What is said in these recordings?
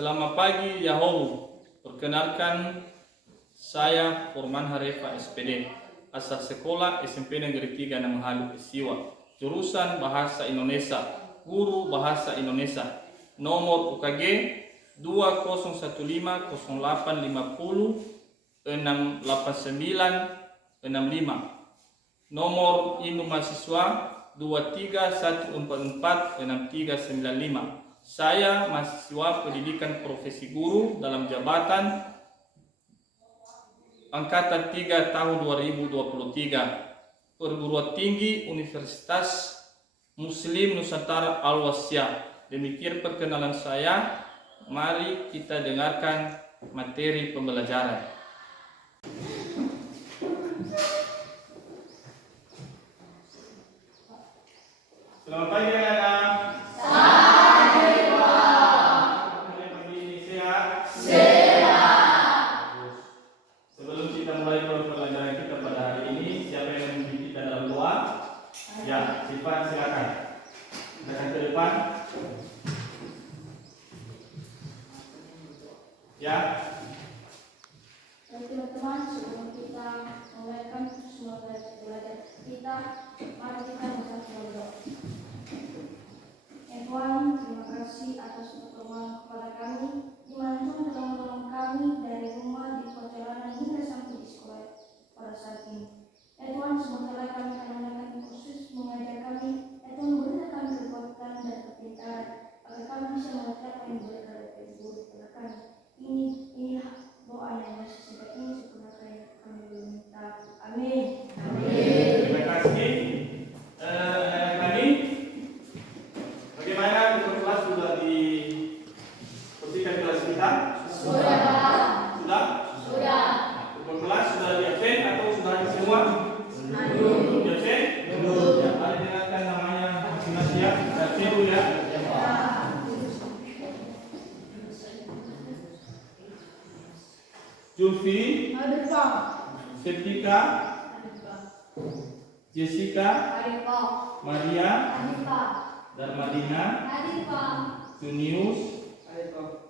Selamat pagi Yahoo. Perkenalkan saya Forman Harefa SPD, asal sekolah SMP Negeri 3 Nanghalu Isiwa, jurusan Bahasa Indonesia, guru Bahasa Indonesia. Nomor UKG 201550689665. Nomor induk mahasiswa 2314469395. Saya mahasiswa pendidikan profesi guru dalam jabatan angkatan 3 tahun 2023, perguruan tinggi Universitas Muslim Nusantara Al-Wasyah. Demikian perkenalan saya. Mari kita dengarkan materi pembelajaran. Selamat pagi anak-anak. Sebelum kita mulai pelajaran kita pada hari ini, siapa yang memimpin kita dalam doa? Ya, Sifat silakan. Datang ke depan. Ya. Teman-teman, sebelum kita memulaikan semua belajar kita, mari kita bersatu berdoa. Tuhan, terima kasih atas pertolongan kepada kami, di mana Tuhan telah menolong kami dari rumah di perjalanan hingga sampai di sekolah pada saat ini. Tuhan, sementara kami akan melakukan kursus mengajar kami, Tuhan berikan kami kekuatan dan kepintaran agar kami bisa mengerti apa yang diberikan oleh guru kepada kami. Ini doa yang masih singkat ini sebenarnya yang kami minta. Amin. Amin. Terima kasih. Kami bagaimana untuk kelas sudah dibersihkan kelas kita? Sudah. Sudah. Untuk kelas sudah di absen atau sudah di semua? Belum. Di absen? Belum. Ya, mari dengarkan namanya masing-masing ya. Absen dulu ya. Julfi, Setika, Jessica, Maria, Darmadina, Junius,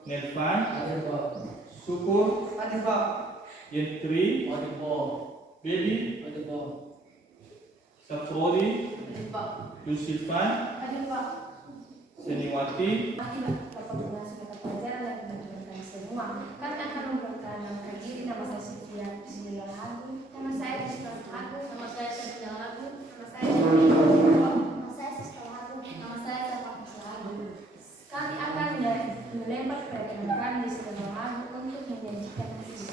Nelvan, Syukur, Yentri, Baby, Safrodi, Yusifan, Seniwati. Kami akan memperkenalkan diri. Nama saya Sofia Bismillahirrahmanirrahim. Nama saya Siska Lagu. Nama saya Sofia Lagu. Nama saya Siska Lagu. Nama saya Siska Lagu. Kami akan melempar keyakinan kami di sebuah lagu untuk menjanjikan hasil.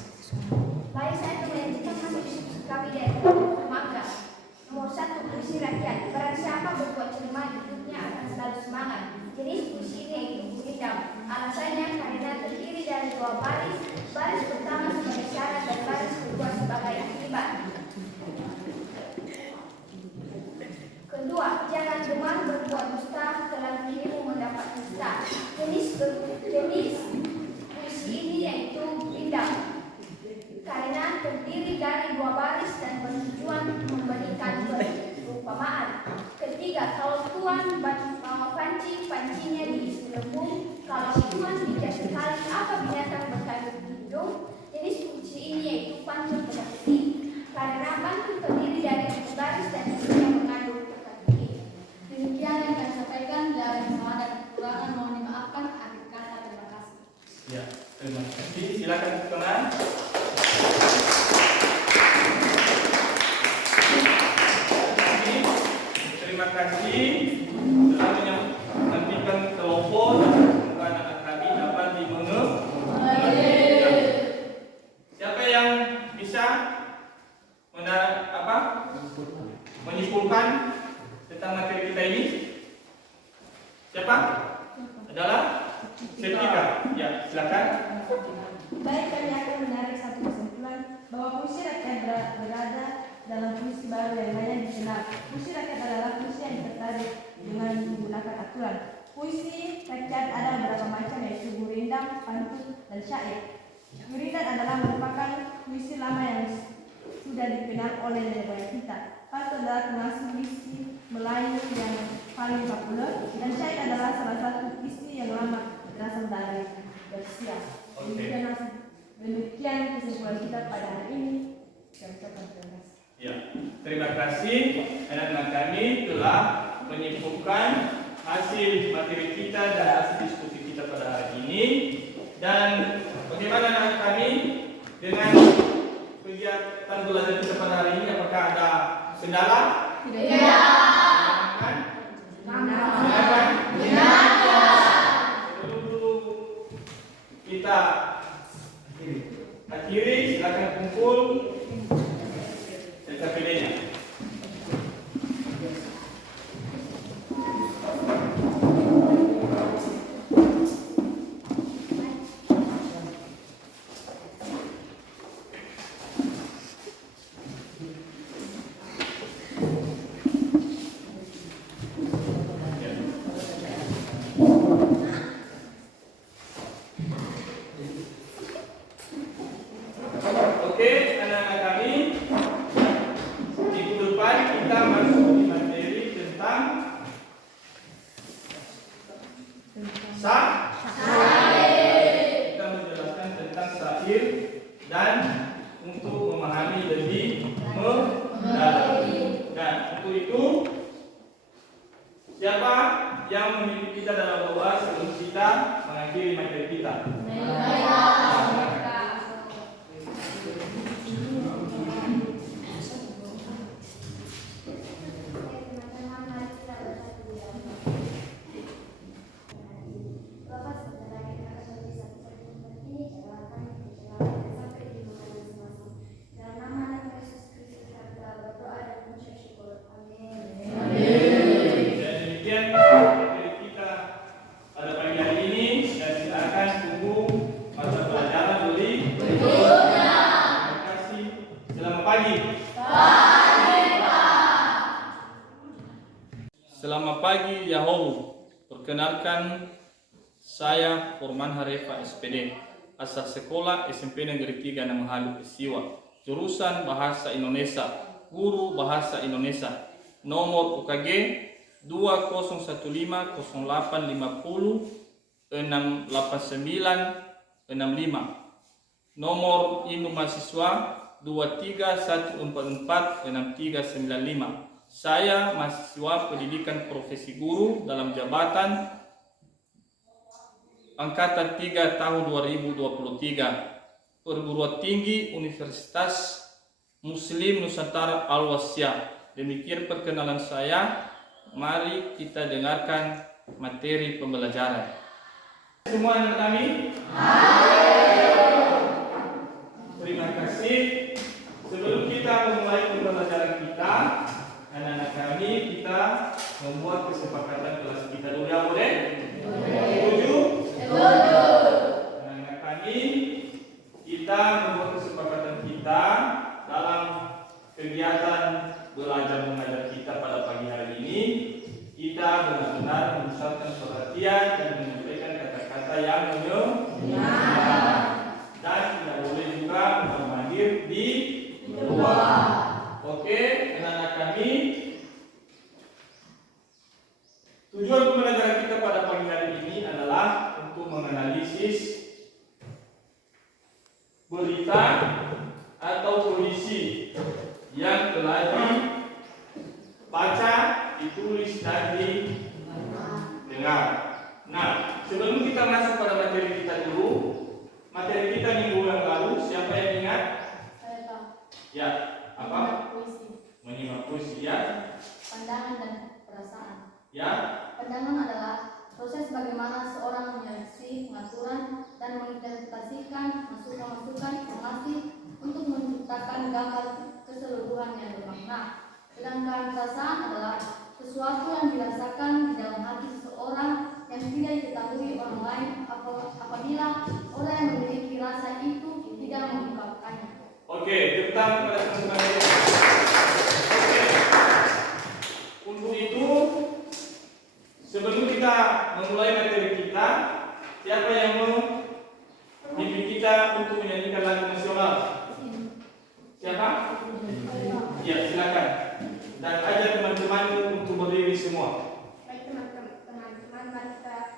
Baik, saya akan menjanjikan hasil diskusi kami dari Mangga. Nomor 1, puisi rakyat. Barang siapa berbuat cermat, hidupnya akan selalu semangat. Jenis puisi ini yaitu gurindam. Alasannya karena terdiri dari 2 baris. Baris pertama sebagai syarat dan baris kedua sebagai akibat. Kedua, jangan gemar berbuat dusta, telah dirimu mendapat dusta. Jenis puisi ini yaitu gurindam karena terdiri dari 2 baris dan bertujuan memberikan perumpamaan. Ketiga, kalau Tuhan bawa panci, pancinya diisi lembu. Kalau Tuhan bijak sekali, apa binatang berkayu hidung? Jenis puisi ini yaitu pantun teka-teki karena pantun terdiri dari 2 baris dan isinya mengandung teka-teki. Demikian yang kami sampaikan dari salah dan kekurangan, mohon dimaafkan. Akhir kata, terima kasih. Ya, terima kasih. Silakan teman. Terima kasih telah menyampaikan telepon. Semoga anak kami dapat dimengerti. Siapa yang bisa menyimpulkan tentang materi kita ini? Siapa? Adalah Setika. Ya, silakan. Baik, kami akan menarik satu kesimpulan bahwa puisi rakyat berada dalam puisi baru yang banyak dikenal. Puisi rakyat adalah puisi yang tertarik dengan menggunakan aturan. Puisi rakyat ada beberapa macam, yaitu gurindam, pantun, dan syair. Gurindam adalah merupakan puisi lama yang sudah dikenal oleh nenek moyang kita. Pantun adalah termasuk puisi Melayu yang paling populer, dan syair adalah salah satu puisi yang lama berasal dari Asia. Oke. Demikian kesimpulan kita pada hari ini. Saya ucapkan terima kasih. Ya, terima kasih anak-anak kami telah menyimpulkan hasil materi kita dan hasil diskusi kita pada hari ini. Dan bagaimana anak-anak kami dengan kegiatan belajar kita pada hari ini? Apakah ada kendala? Tidak. Sebelum kita akhiri, silakan kumpul SKPD-nya. Oke, anak-anak kami, minggu depan kita masuk di materi tentang kita menjelaskan tentang syair dan untuk memahami lebih mendalam. Dan untuk itu, siapa yang memimpin kita dalam doa sebelum kita mengakhiri materi kita? Selamat pagi Yahoo. Perkenalkan, saya Forman Harefa SPD, asal sekolah SMP Negeri 3 Namahalu Esiwa, jurusan Bahasa Indonesia, guru Bahasa Indonesia. Nomor UKG 2015-68965. Nomor induk mahasiswa 23144639. Saya mahasiswa pendidikan profesi guru dalam jabatan Angkatan 3 tahun 2023, Perguruan Tinggi Universitas Muslim Nusantara Al-Wasyah. Demikian perkenalan saya. Mari kita dengarkan materi pembelajaran. Semua anak kami, terima kasih. Sebelum kita memulai pembelajaran kita, anak-anak kami, kita membuat kesepakatan kelas kita dulu, ya boleh? Setuju? Anak-anak kami, kita membuat kesepakatan kita dalam kegiatan belajar mengajar kita pada pagi hari ini. Kita benar-benar memusatkan perhatian dan menyampaikan kata-kata yang menyenangkan, dan tidak boleh juga memanggil di luar. Oke, anak-anak kami, tujuan pembelajaran kita pada pagi hari ini adalah untuk menganalisis berita atau kondisi yang telah dibaca, ditulis, dan didengar. Nah, sebelum kita masuk pada materi kita dulu, materi kita minggu yang lalu, siapa yang ingat? Ya, apa? Menyimak puisi, ya. Pandangan dan perasaan. Ya. Pandangan adalah proses bagaimana seorang menyeleksi, pengaturan, dan menginterpretasikan masukan-masukan informasi untuk menciptakan gambar keseluruhan yang bermakna. Sedangkan perasaan adalah sesuatu yang dirasakan di dalam hati seseorang yang tidak diketahui orang lain apabila orang yang memiliki rasa itu tidak mengungkapkannya. Oke, tentang pada teman-teman. Oke. Untuk itu, sebelum kita memulai materi kita, siapa yang memimpin kita untuk menyanyikan lagu nasional? Siapa? Ya, silakan. Dan ajak teman-teman untuk berdiri semua. Baik teman-teman, mari kita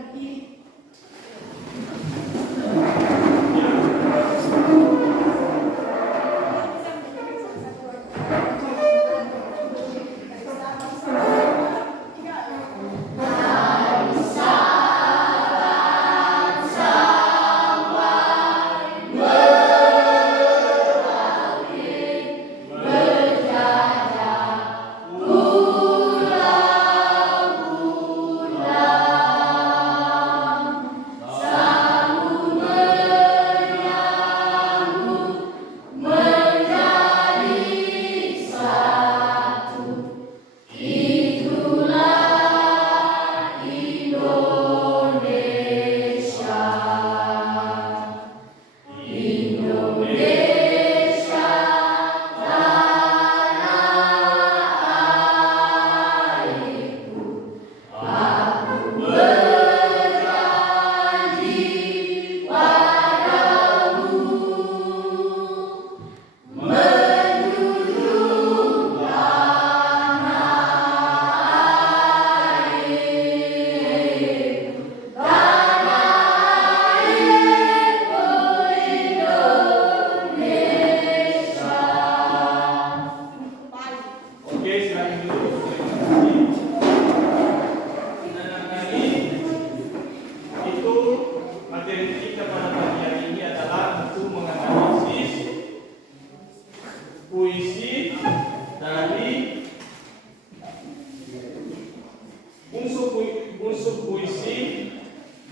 berdiri.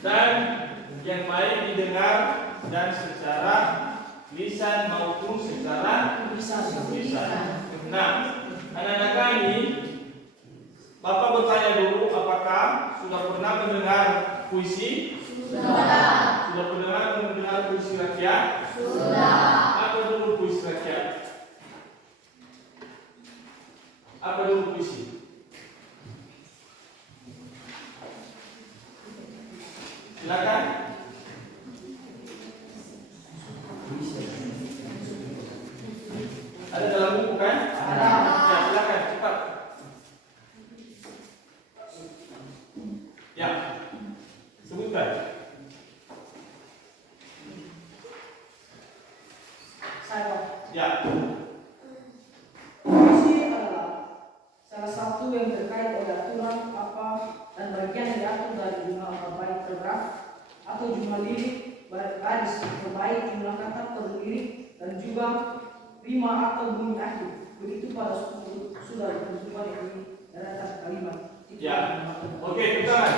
dan yang baik didengar dan secara lisan maupun secara lisan. Nah, anak-anak kami, Bapak bertanya dulu, apakah sudah pernah mendengar puisi? Sudah. Sudah pernah mendengar puisi rakyat? Sudah. Apa dulu puisi rakyat? Apa dulu puisi? Silakan. Ada dalam buku kan? Ada. Ya, silakan cepat. Ya, sebutkan. Saya. Ya. Puisi adalah salah satu yang terkait oleh aturan apa dan bagian yang diatur dari jumlah bait terberat atau jumlah lirik, baris terbaik, jumlah kata per lirik, dan juga rima atau bunyi akhir. Begitu pada sudah ditentukan di atas kalimat. Ya. Oke, tangan.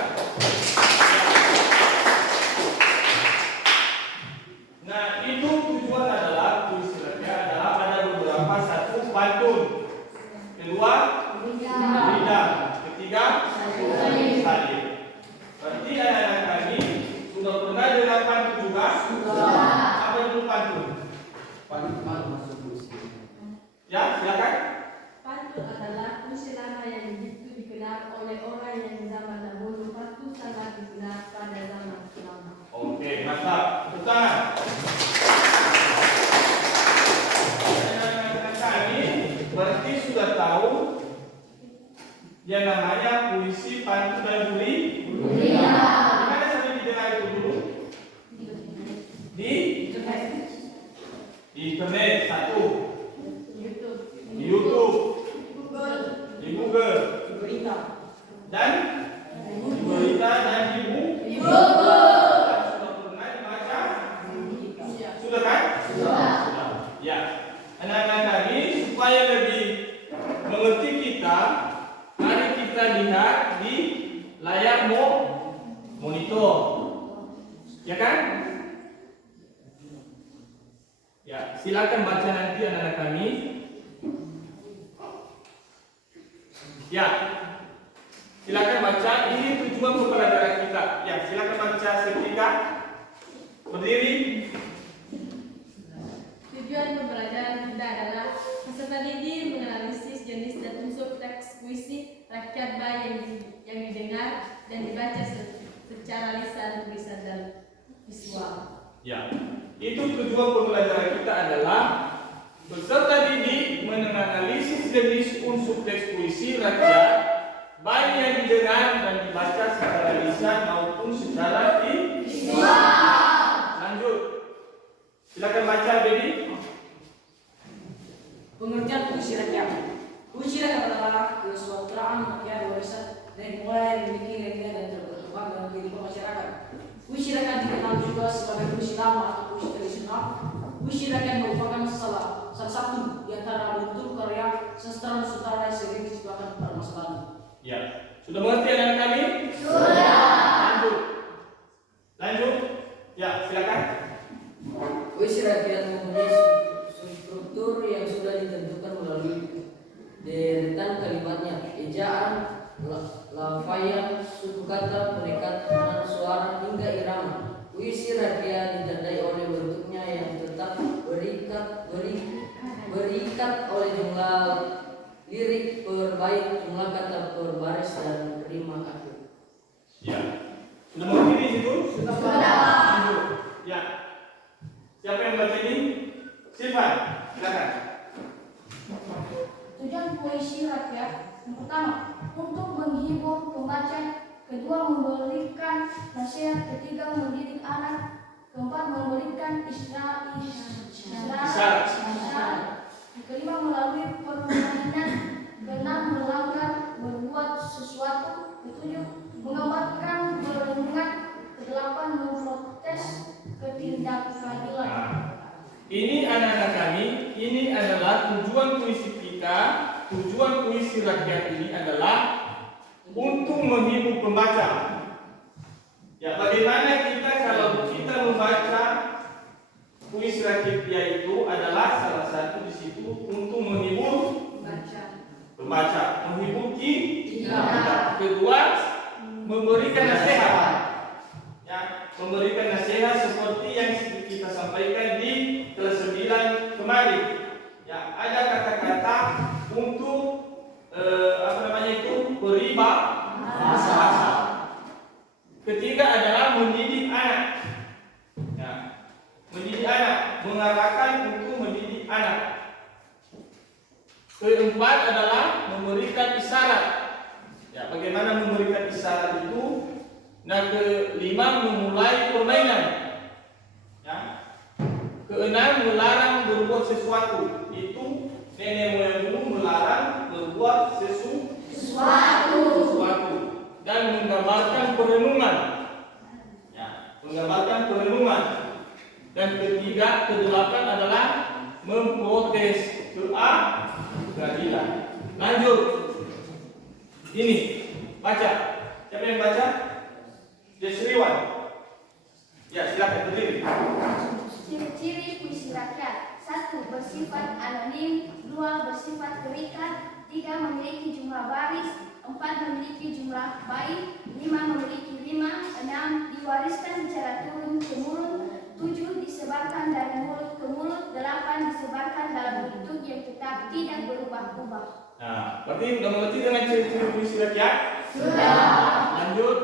Nah, itu tujuan adalah puisi rakyat adalah ada beberapa, satu pantun, kedua lidah, ketiga salib. Berarti anak-anak kami sudah pernah dengar pantun juga? Sudah. Apa itu pantun? Pantun masuk puisi. Ya, silakan. Pantun adalah puisi lama yang begitu dikenal oleh orang yang zaman dahulu. Pantun sangat dikenal pada zaman lama. Oke, mantap. Tepuk tangan. Anak-anak kami berarti sudah tahu yang namanya puisi, pantun, dan buli. Di mana sampai didengar itu dulu? Di internet, satu. Di YouTube, di Google, dan di berita dan di buku. Sudah pernah dibaca? Sudah kan? Sudah. Ya. Anak-anak kami supaya lebih mengerti kita, mari kita lihat di layar monitor. Ya kan? Ya, silakan baca nanti anak-anak kami. Ya, silakan baca. Ini tujuan pembelajaran kita. Ya, silakan baca seketika. Berdiri. Tujuan pembelajaran kita adalah peserta didik menganalisis jenis dan unsur teks puisi rakyat baik yang didengar dan dibaca secara lisan, tulisan, dan visual. Ya, itu tujuan pembelajaran kita adalah peserta didik menganalisis jenis unsur teks puisi rakyat baik yang didengar dan dibaca secara lisan maupun secara visual. Lanjut, silakan baca, Baby. Pengertian puisi rakyat. Puisi rakyat adalah kesuaraan rakyat warisan dari mulai memiliki nilai dan berkembang dalam kehidupan masyarakat. Puisi rakyat dikenal juga sebagai puisi lama atau puisi tradisional. Puisi rakyat merupakan salah satu di antara bentuk karya sastra Nusantara yang sering diciptakan pada masa lalu. Ya, sudah mengerti anak kami? Sudah. Lanjut. Ya, silakan. Puisi rakyat mempunyai struktur yang sudah ditentukan melalui deretan kalimatnya, ejaan, lafayan, suku kata, penekatan suara hingga irama. Puisi rakyat ditandai oleh bentuknya yang tetap berikat oleh jumlah lirik per bait, jumlah kata per baris, dan rima akhir. Ya, sudah mengerti di situ? Sudah. Lanjut. Ya, siapa yang baca ini? Silvan, silakan. Tujuan puisi rakyat yang pertama untuk menghibur pembaca, kedua memberikan nasihat, ketiga mendidik anak, keempat memberikan isyarat, kelima melalui permainan, keenam melanggar berbuat sesuatu, ketujuh menggambarkan perlindungan, kedelapan memprotes ketidakadilan. Ini anak-anak kami, ini adalah tujuan puisi kita. Tujuan puisi rakyat ini adalah untuk menghibur pembaca. Ya, bagaimana kita kalau kita membaca puisi rakyat itu adalah salah satu di situ untuk menghibur pembaca, menghibur kita. Kedua, memberikan nasihat. Ya, memberikan nasihat seperti yang kita sampaikan di kelas 9 kemarin. Ya, ada kata-kata untuk peribahasa. Ketiga adalah mendidik anak. Ya, mendidik anak, mengarahkan untuk mendidik anak. Keempat adalah memberikan isyarat. Ya, bagaimana memberikan isyarat itu? Nah, kelima memulai permainan. Ya. Keenam melarang berbuat sesuatu. Itu nenek moyang dulu melarang berbuat sesuatu. Dan menggambarkan perenungan. Ya, menggambarkan perenungan. Dan kedelapan adalah memprotes keadilan. Lanjut. Ini baca. Siapa yang baca? Desriwan. Ya, silakan berdiri. Ciri-ciri puisi rakyat: 1. Bersifat anonim. 2. Bersifat terikat. 3. Memiliki jumlah baris. 4. Memiliki jumlah bait. 5. Memiliki rima. 6. Diwariskan secara turun-temurun. 7. Disebarkan dari mulut ke mulut. 8. Disebarkan dalam bentuk yang tetap, tidak berubah-ubah. Nah, berarti sudah mengerti dengan ciri-ciri puisi rakyat? Sudah. Lanjut.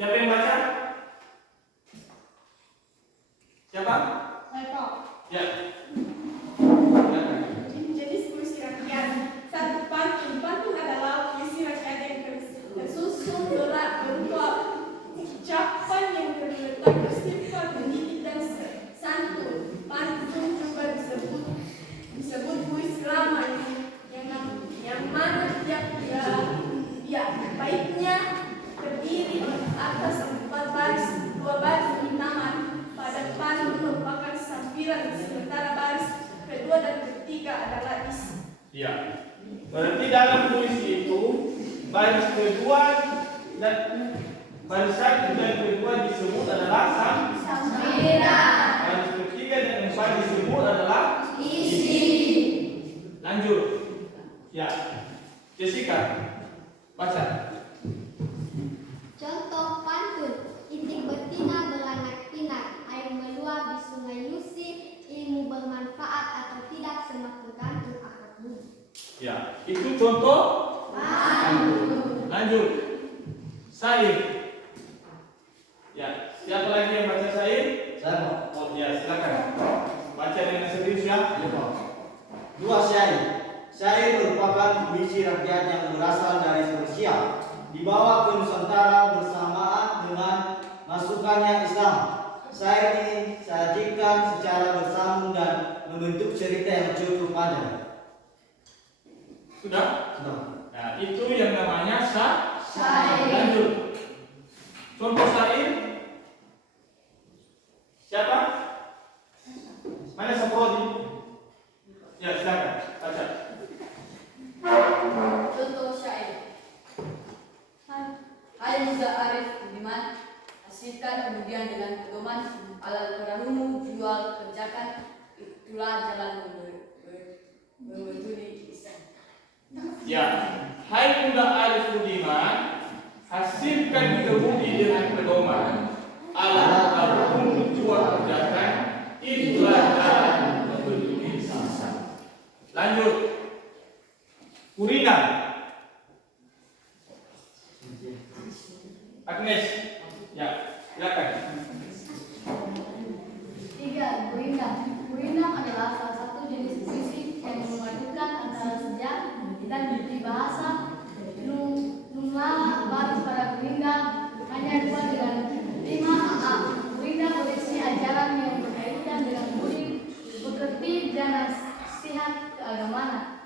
Siapa yang baca? Siapa? Saya. Ya. Jenis puisi rakyat. 1. Pantun. Pantun adalah puisi rakyat yang tersusun berupa ucapan yang terletak bersifat mendidik dan santun. Pantun juga disebut puisi lama yang mana tiap baitnya terdiri atas 4 baris, 2 baris berimaman. Pada pantun merupakan sampiran, sementara baris kedua dan ketiga adalah isi. Ya. Berarti dalam puisi itu baris kedua dan baris satu dan kedua disebut adalah Sampiran. baris ketiga dan keempat disebut adalah Isi. Lanjut. Ya. Jessica, baca. Contoh pantun: itik betina beranak pinak, air meluap di sungai Lusi, ilmu bermanfaat atau tidak semua tergantung akal budi. Ya, itu contoh pantun. Lanjut. Syair. Ya, siapa lagi yang baca syair? Saya Pak. Oh ya, silakan. Baca dengan serius ya. Iya Pak. 2. Syair. Syair merupakan puisi rakyat yang berasal dari Persia, dibawa ke Nusantara bersamaan dengan masukannya Islam. Syair ini disajikan secara bersambung dan membentuk cerita yang cukup panjang. Sudah? Sudah. Nah, itu yang namanya Syair. Lanjut. Contoh syair. Siapa? Mana Saprodi? Ya, silakan. Baca. Contoh syair. Hai muda arif budiman, hasilkan kemudian dengan pedoman, alat perahumu jual kerjakan, itulah jalan membetuli lisan. Ya. Hai muda arif budiman, hasilkan kemudi dengan pedoman, alat perahumu jual kerjakan, itulah jalan membetuli lisan. Lanjut. Kurina. Agnes. Ya, silakan. 3. Gurindam. Gurindam adalah salah satu jenis puisi yang memadukan antara sejarah dan bahasa. Jumlah baris pada gurindam hanya 2 dengan 5a. Gurindam berisi ajaran yang berkaitan dengan budi pekerti dan nasihat keagamaan.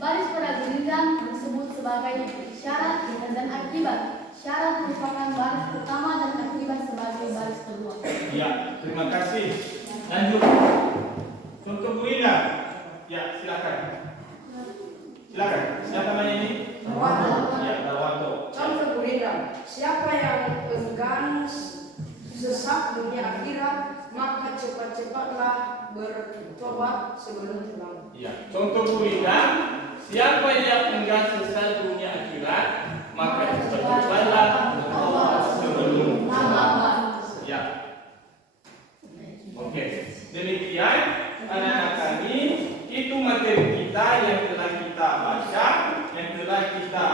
Baris pada gurindam disebut sebagai syarat dan akibat. Syarat merupakan baris pertama dan akibat sebagai baris kedua. Ya, terima kasih. Lanjut. Contoh Gurina. Ya, silakan. Silakan. Siapa namanya ini? Darwanto. Ya, Darwanto. Contoh Gurindam. Siapa yang mendesak dunia akhirat, maka cepat-cepatlah bertobat sebelum terlambat. Ya, contoh Burinda, siapa yang enggak sesat dunia akhirat, maka cepat-cepatlah bertobat sebelum terlambat. Ya. Oke, demikian anak-anak kami, itu materi kita yang telah kita baca, yang telah kita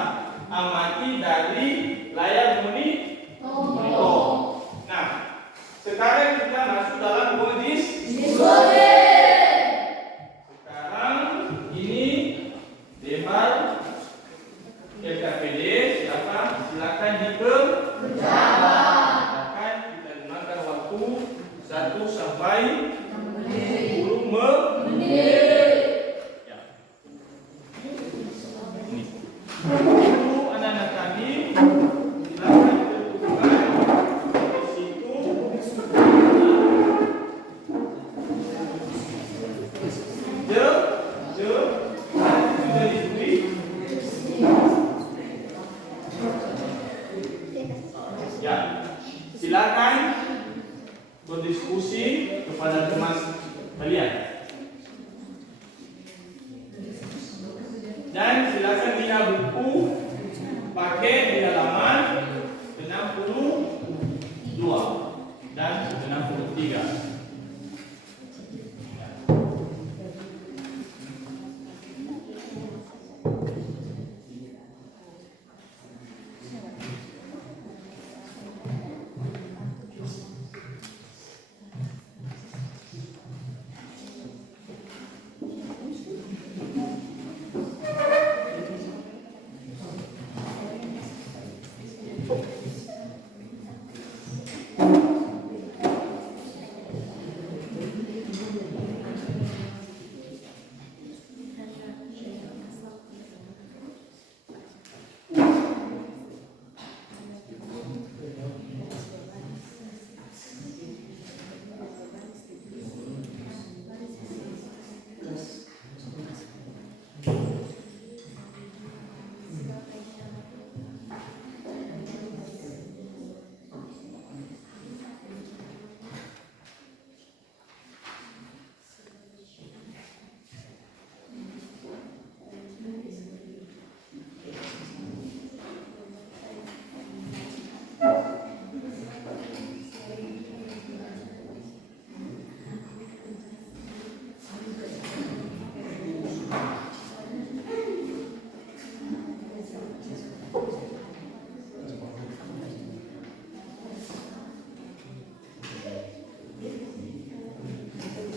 amati dari layar monitor. Nah, sekarang kita masuk dalam diskusi. Sekarang ini Demal LKPD silakan dikerjakan. Kita gunakan waktu 1 sampai 10 menit. Ya. Ini. Dulu anak-anak kami silakan tentukan di situ. Sudah ditulis. Ya, silakan berdiskusi kepada teman kalian. Dan silakan bina buku pakai di halaman 62 dan 63.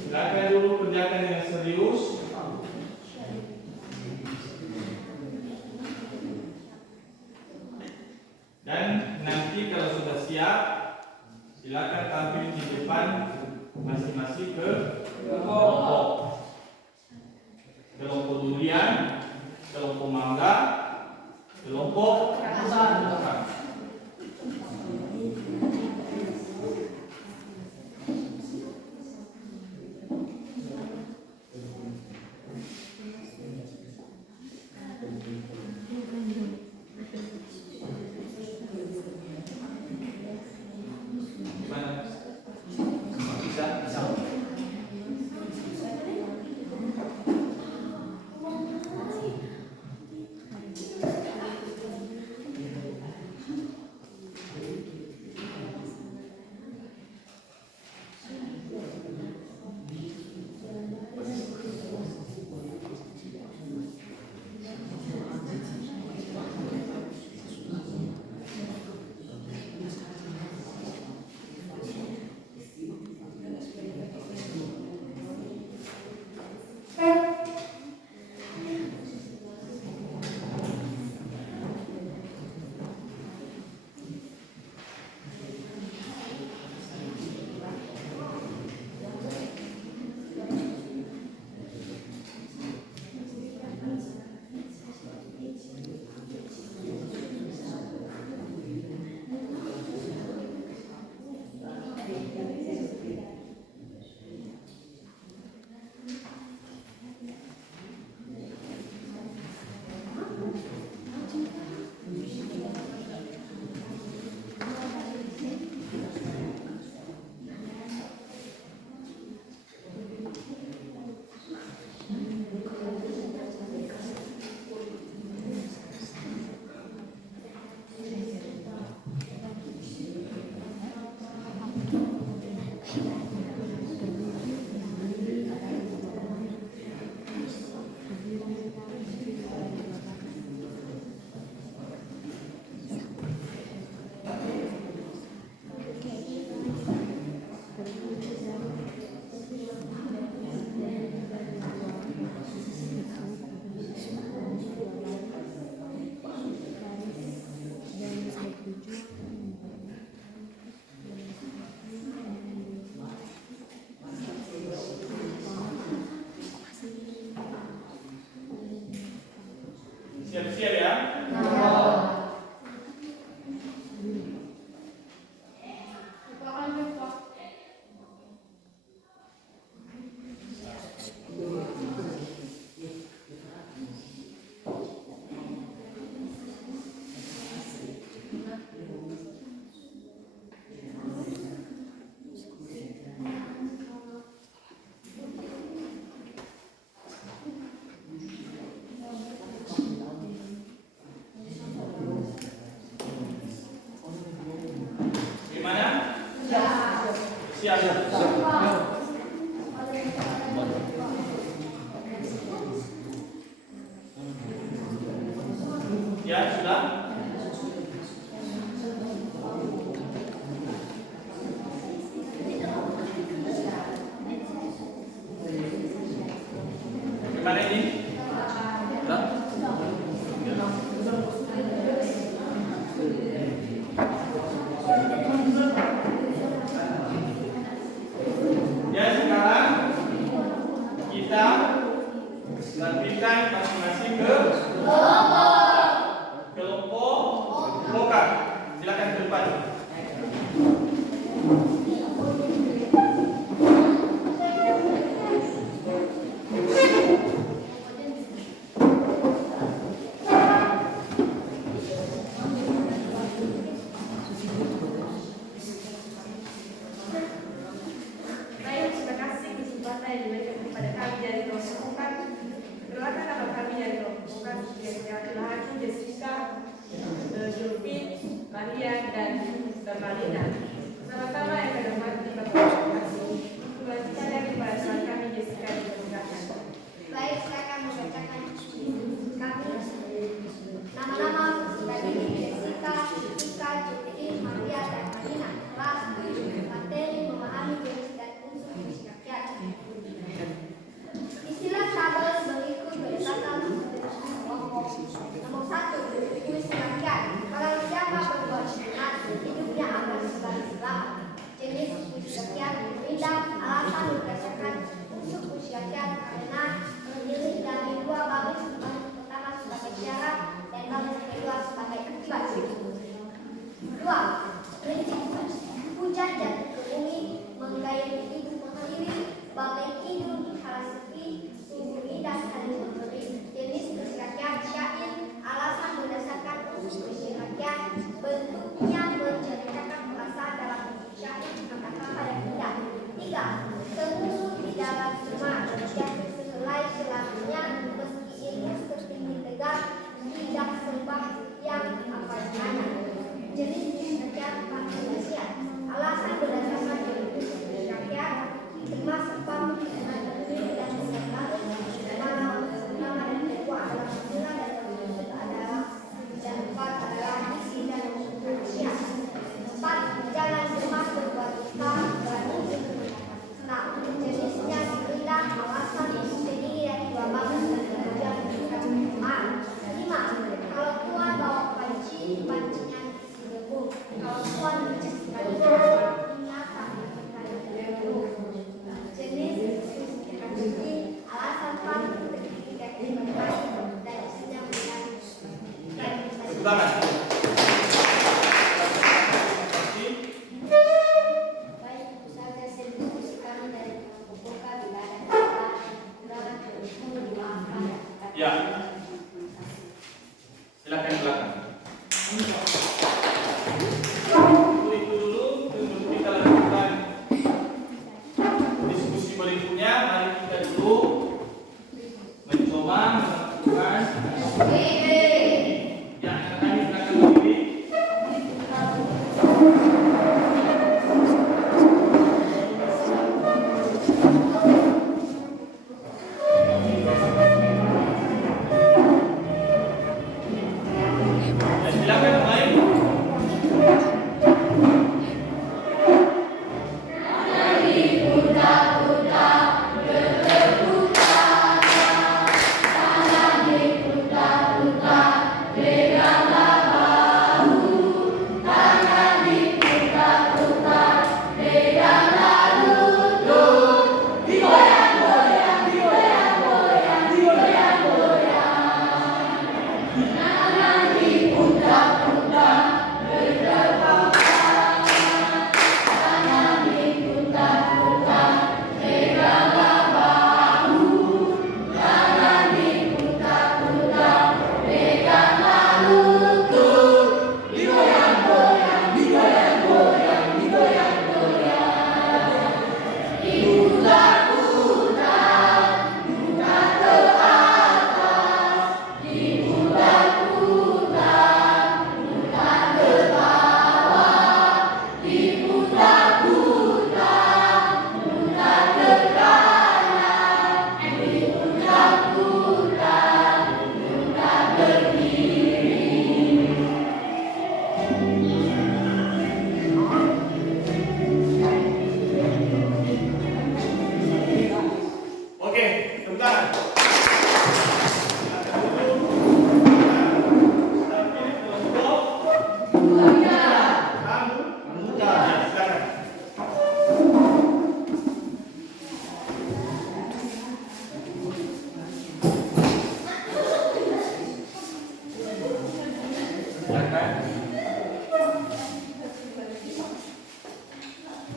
Silakan dulu kerjakan dengan serius. Dan nanti kalau sudah siap, silakan tampil di depan masing-masing ke kelompok. Kelompok durian, kelompok mangga, kelompok rangsan. Siap. Ya, sudah. Gimana ini? Sudah? Ya, sekarang kita lanjutkan masing-masing ke kelompok vokal. Silakan ke depan. Baik, terima kasih kesempatan yang diberikan kepada kami dari kelompok vokal. Perkenalkan nama kami dari kelompok vokal yang laki-laki Jessica, Julfin, Maria, dan Malina. Sama-sama yang kami hormati Bapak Kasih. Untuk melanjutkan dari pembahasan kami Jessica dipersilakan. Baik, saya akan membacakan kami nama-nama dari Jessica, Jessica, Julfin, Maria, dan Malina. Kelas 7, materi memahami jenis dan unsur puisi rakyat. Istilah tabel berikut berdasarkan kelompok. Nomor 1, puisi rakyat. Barang siapa berbuat jahat, hidupnya akan selamat. Jenis puisi rakyat berbeda, alasan berdasarkan unsur puisi rakyat karena terdiri dari dua baris. Baris pertama sebagai syarat dan baris kedua sebagai akibat. 2. Prinsip hujan jatuh ke bumi, menggayung hidup mengairi, bagai kidul dikala sepi, sungguh indah saling memberi. Jenis puisi rakyat syair, alasan berdasarkan unsur puisi rakyat, bentuknya menceritakan perasaan dalam bentuk syair, kata-kata dan indah. 3. Seluruh di dalam semak, jatuh sehelai selamanya, meski ilmu setinggi tegak, tidak sembah yang apa adanya. Jenis puisi rakyat Indonesia, alasan berdasarkan jenis puisi rakyat, 5 sebab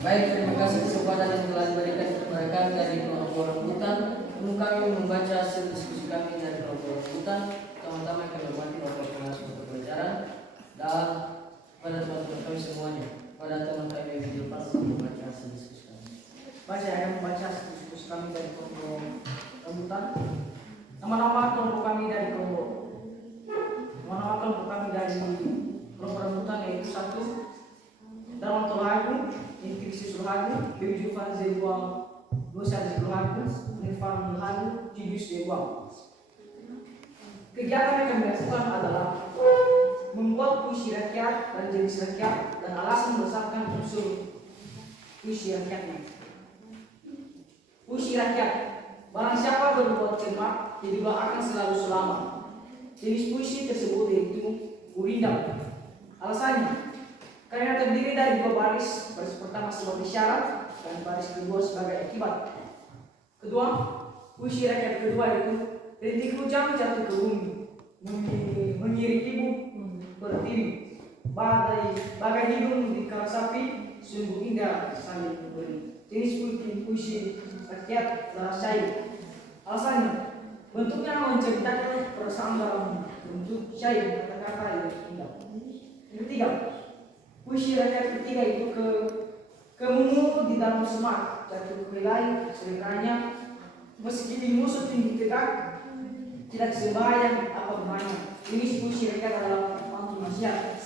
Baik, terima kasih kesempatan yang telah diberikan kepada kami dari kelompok rambutan. Untuk kami membaca hasil diskusi kami dari kelompok rambutan. Teman-teman kami hormati Bapak Pengawas Mata Pelajaran dan pada teman-teman kami semuanya. Pada teman kami yang di depan untuk membaca hasil diskusi kami. Baik, saya akan membaca hasil diskusi kami dari kelompok rambutan. Nama-nama kelompok kami dari kelompok rambutan yaitu 1. Darman Tolagu, Intriksi Sulagu, Beju Fan Zebuang, Nusa Zebuang, Nirvan Mulhagu, Jidus Zebuang. Kegiatan yang kami lakukan adalah membuat puisi rakyat dan jenis rakyat dan alasan berdasarkan unsur puisi rakyatnya. Puisi rakyat, barang siapa berbuat cermat, hiduplah akan selalu selamat. Jenis puisi tersebut yaitu Gurindam. Alasannya, karena terdiri dari 2 baris, baris pertama sebagai syarat dan baris kedua sebagai akibat. Kedua, puisi rakyat kedua itu rintik hujan jatuh ke bumi, mengiring ibu berdiri, bagai hidung di kala sapi, sungguh indah saling memberi. Jenis puisi rakyat adalah syair. Alasannya, bentuknya menceritakan perasaan dalam bentuk syair, kata-kata yang indah. Yang ketiga, puisi rakyat ketiga itu kemungu di dalam semak, jatuh ke helai seleranya, meski di musuh tinggi tegak, tidak sembahyang apa gunanya. Ini puisi rakyat adalah pantun nasihat.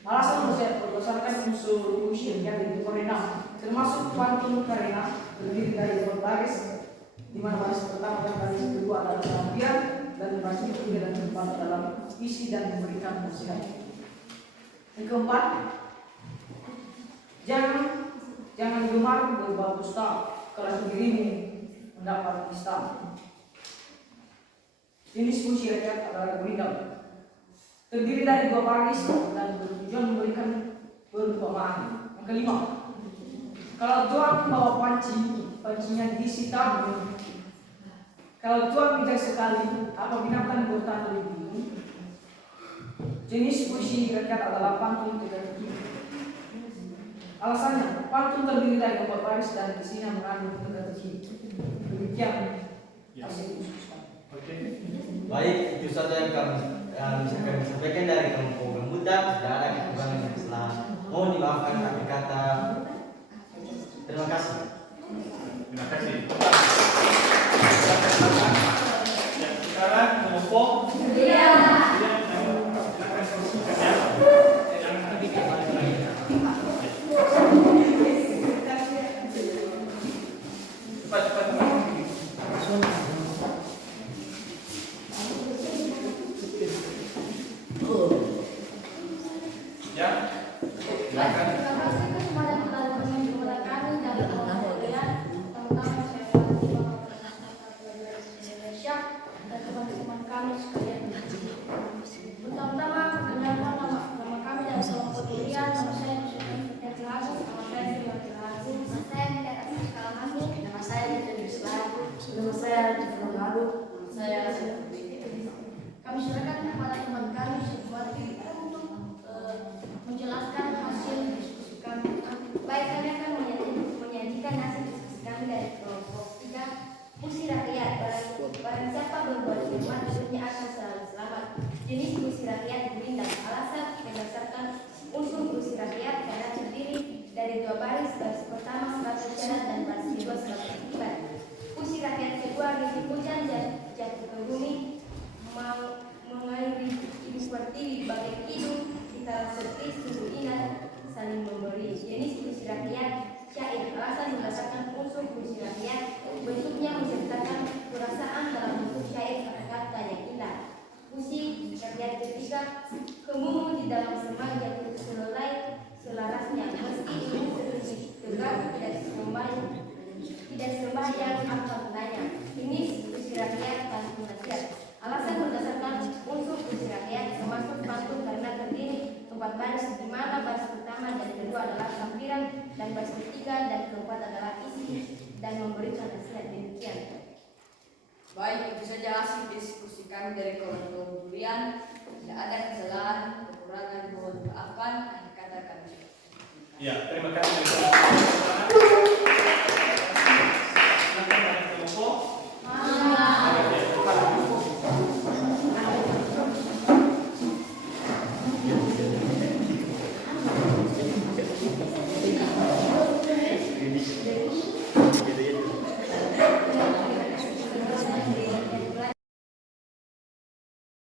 Alasan berdasarkan unsur puisi rakyat itu karena termasuk pantun karena terdiri dari 2 baris, di mana baris pertama dan baris kedua adalah lampiran dan baris ketiga dan keempat dalam isi dan memberikan nasihat. Yang keempat, jangan gemar berbau dusta kalau dirimu mendapat nista. Jenis puisi rakyat adalah Gurindam. Terdiri dari 2 baris dan bertujuan memberikan perumpamaan. Yang kelima, kalau Tuhan bawa pancinya disita. Kalau Tuhan bijak sekali, apa binatang bertahan lebih bingung? Jenis puisi rakyat adalah pantun teka-teki. Alasannya, pantun terdiri dari 4 baris dan isinya mengandung teka-teki. Demikian hasil diskusi. Baik, itu saja yang bisa kami sampaikan dari kelompok rambutan. Tidak ada kekurangan yang salah. Mohon dimaafkan akhir kata. Terima kasih. Terima kasih. Sekarang kelompok Terima kasih kepada yang telah bermain kepada kami dari kelompok kalian, terutama saya hormati Bapak Pengawas Mata Pelajaran Indonesia dan teman-teman kami sekalian. Pertama-tama perkenalkan nama kami dari kelompok kalian. Nama saya Nusantara Lagu, nama saya Sri Lagu, nama saya Tidak Asal Kalamani, nama saya Tidak Lagu, nama saya Tidak Lagu, saya kami serahkan kepada teman kami Sri untuk menjelaskan hasil diskusi kami. Baik, kami akan menyajikan hasil diskusi kami dari kelompok 3, puisi rakyat. Barang siapa berbuat firman, hidupnya akan selalu selamat. Jenis puisi rakyat Gurindam. Alasan berdasarkan unsur puisi rakyat karena terdiri dari 2 baris, baris pertama sebagai syarat dan baris kedua sebagai akibat. Puisi rakyat kedua, rintik hujan jatuh ke bumi, mengairi ibu pertiwi bagai hidung, kita seperti sungguh indah saling memberi. Jenis puisi rakyat syair. Alasan berdasarkan unsur puisi rakyat, bentuknya menceritakan perasaan dalam bentuk syair, kata-kata yang indah. Puisi rakyat ketiga, kemungu di dalam semak jatuh selarasnya, meski ibu seperti tegak tidak sembahyang apa gunanya. Ini puisi rakyat pantun nasihat. Alasan berdasarkan unsur puisi rakyat termasuk pantun karena terdiri 4 baris, di mana baris pertama dan kedua adalah lampiran dan baris ketiga dan keempat adalah isi dan memberikan nasihat. Demikian. Baik, itu saja hasil diskusi kami dari kelompok durian. Tidak ada kesalahan, kekurangan, mohon maafkan. Akhir kata kami. Ya, terima kasih.